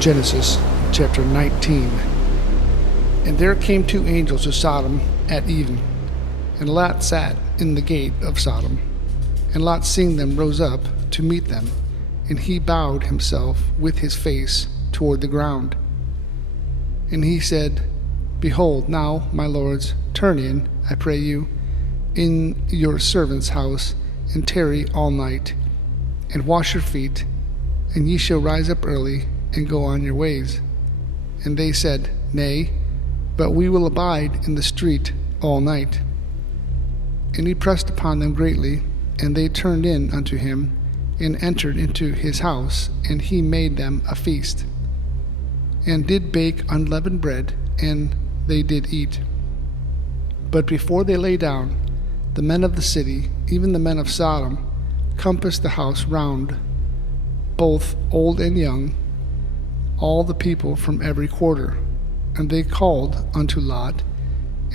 Genesis chapter 19. And there came two angels to Sodom at even, and Lot sat in the gate of Sodom. And Lot, seeing them, rose up to meet them, and he bowed himself with his face toward the ground. And he said, Behold, now, my lords, turn in, I pray you, in your servant's house, and tarry all night, and wash your feet, and ye shall rise up early, and go on your ways. And they said, Nay, but we will abide in the street all night. And he pressed upon them greatly, and they turned in unto him, and entered into his house, and he made them a feast, and did bake unleavened bread, and they did eat. But before they lay down, the men of the city, even the men of Sodom, compassed the house round, both old and young, all the people from every quarter. And they called unto Lot,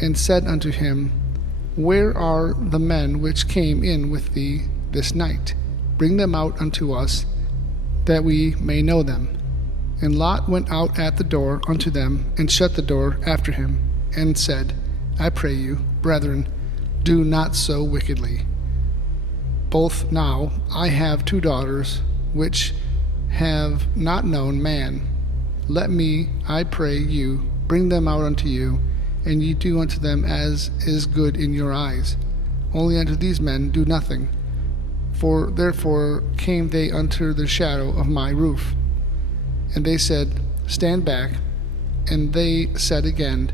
and said unto him, Where are the men which came in with thee this night? Bring them out unto us, that we may know them. And Lot went out at the door unto them, and shut the door after him, and said, I pray you, brethren, do not so wickedly. Both now I have two daughters, which have not known man. Let me, I pray you, bring them out unto you, and ye do unto them as is good in your eyes. Only unto these men do nothing, for therefore came they unto the shadow of my roof. And they said, Stand back. And they said again,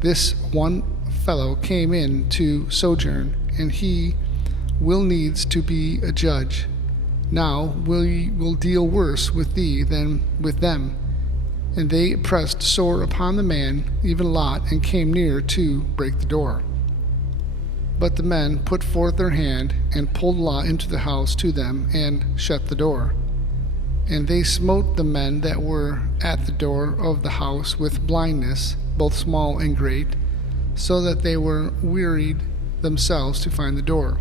This one fellow came in to sojourn, and he will needs to be a judge. Now will deal worse with thee than with them. And they pressed sore upon the man, even Lot, and came near to break the door. But the men put forth their hand, and pulled Lot into the house to them, and shut the door. And they smote the men that were at the door of the house with blindness, both small and great, so that they were wearied themselves to find the door.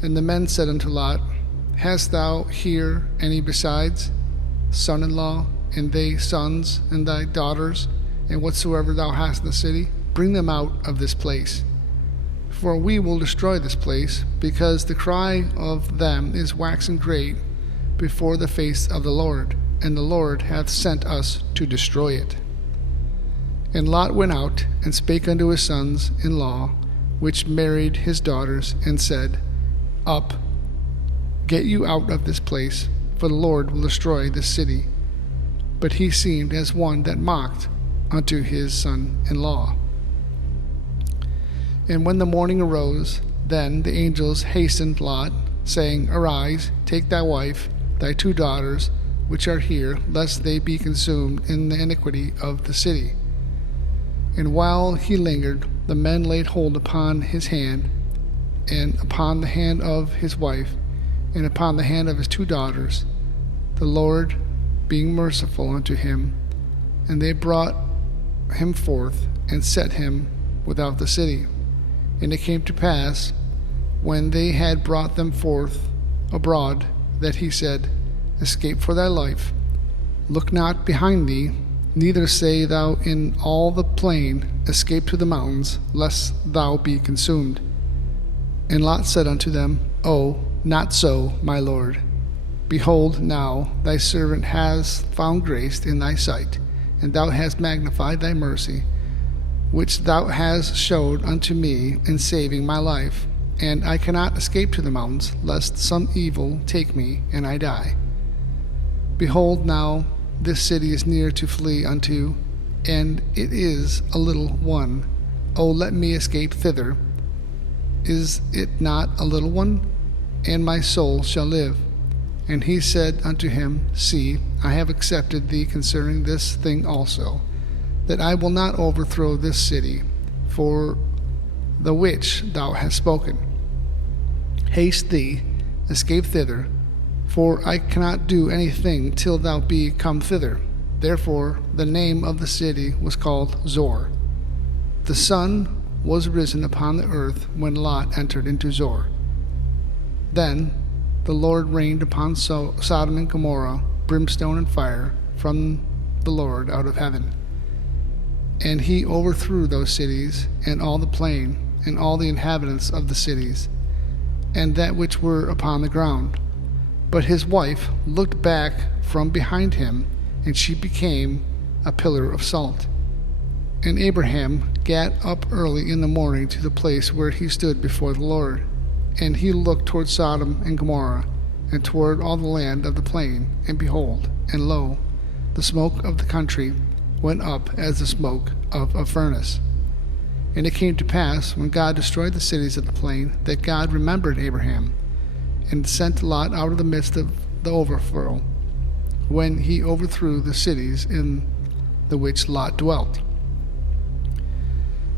And the men said unto Lot, Hast thou here any besides, son-in-law, and they sons, and thy daughters, and whatsoever thou hast in the city? Bring them out of this place. For we will destroy this place, because the cry of them is waxen great before the face of the Lord, and the Lord hath sent us to destroy it. And Lot went out, and spake unto his sons-in-law, which married his daughters, and said, Up, get you out of this place, for the Lord will destroy this city. But he seemed as one that mocked unto his son-in-law. And when the morning arose, then the angels hastened Lot, saying, Arise, take thy wife, thy two daughters, which are here, lest they be consumed in the iniquity of the city. And while he lingered, the men laid hold upon his hand, and upon the hand of his wife, and upon the hand of his two daughters, the Lord being merciful unto him. And they brought him forth, and set him without the city. And it came to pass, when they had brought them forth abroad, that he said, Escape for thy life. Look not behind thee, neither say thou in all the plain, Escape to the mountains, lest thou be consumed. And Lot said unto them, Oh, not so, my lord. Behold, now thy servant has found grace in thy sight, and thou hast magnified thy mercy, which thou hast showed unto me in saving my life. And I cannot escape to the mountains, lest some evil take me, and I die. Behold, now this city is near to flee unto, and it is a little one. O let me escape thither. Is it not a little one? And my soul shall live. And he said unto him, See, I have accepted thee concerning this thing also, that I will not overthrow this city, for the which thou hast spoken. Haste thee, escape thither, for I cannot do anything till thou be come thither. Therefore the name of the city was called Zor. The sun was risen upon the earth when Lot entered into Zor. Then the Lord rained upon Sodom and Gomorrah brimstone and fire from the Lord out of heaven. And he overthrew those cities, and all the plain, and all the inhabitants of the cities, and that which were upon the ground. But his wife looked back from behind him, and she became a pillar of salt. And Abraham gat up early in the morning to the place where he stood before the Lord. And he looked toward Sodom and Gomorrah, and toward all the land of the plain, and behold, and lo, the smoke of the country went up as the smoke of a furnace. And it came to pass, when God destroyed the cities of the plain, that God remembered Abraham, and sent Lot out of the midst of the overthrow, when he overthrew the cities in the which Lot dwelt.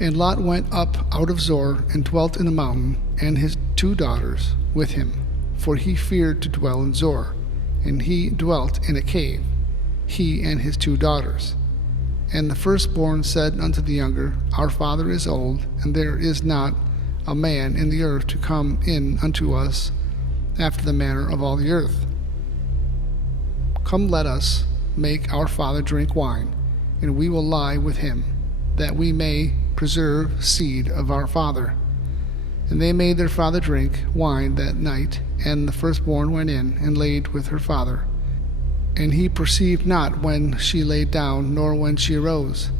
And Lot went up out of Zoar, and dwelt in the mountain, and his 2 daughters with him, for he feared to dwell in Zoar, and he dwelt in a cave, he and his 2 daughters. And the firstborn said unto the younger, Our father is old, and there is not a man in the earth to come in unto us after the manner of all the earth. Come, let us make our father drink wine, and we will lie with him, that we may preserve seed of our father. And they made their father drink wine that night, and the firstborn went in and laid with her father. And he perceived not when she lay down, nor when she arose.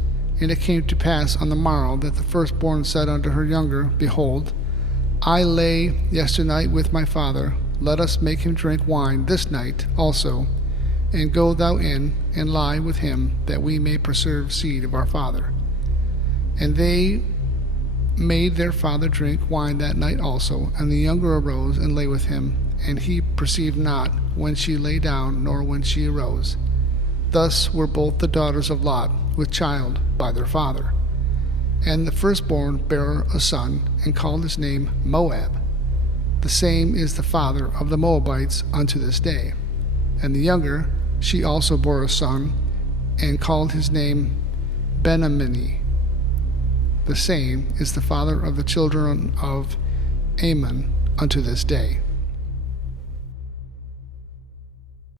And it came to pass on the morrow that the firstborn said unto her younger, Behold, I lay yesternight with my father. Let us make him drink wine this night also, and go thou in and lie with him, that we may preserve seed of our father. And they made their father drink wine that night also, and the younger arose and lay with him, and he perceived not when she lay down, nor when she arose. Thus were both the daughters of Lot with child by their father. And the firstborn bare a son, and called his name Moab. The same is the father of the Moabites unto this day. And the younger, she also bore a son, and called his name Ben-ammi. The same is the father of the children of Ammon unto this day.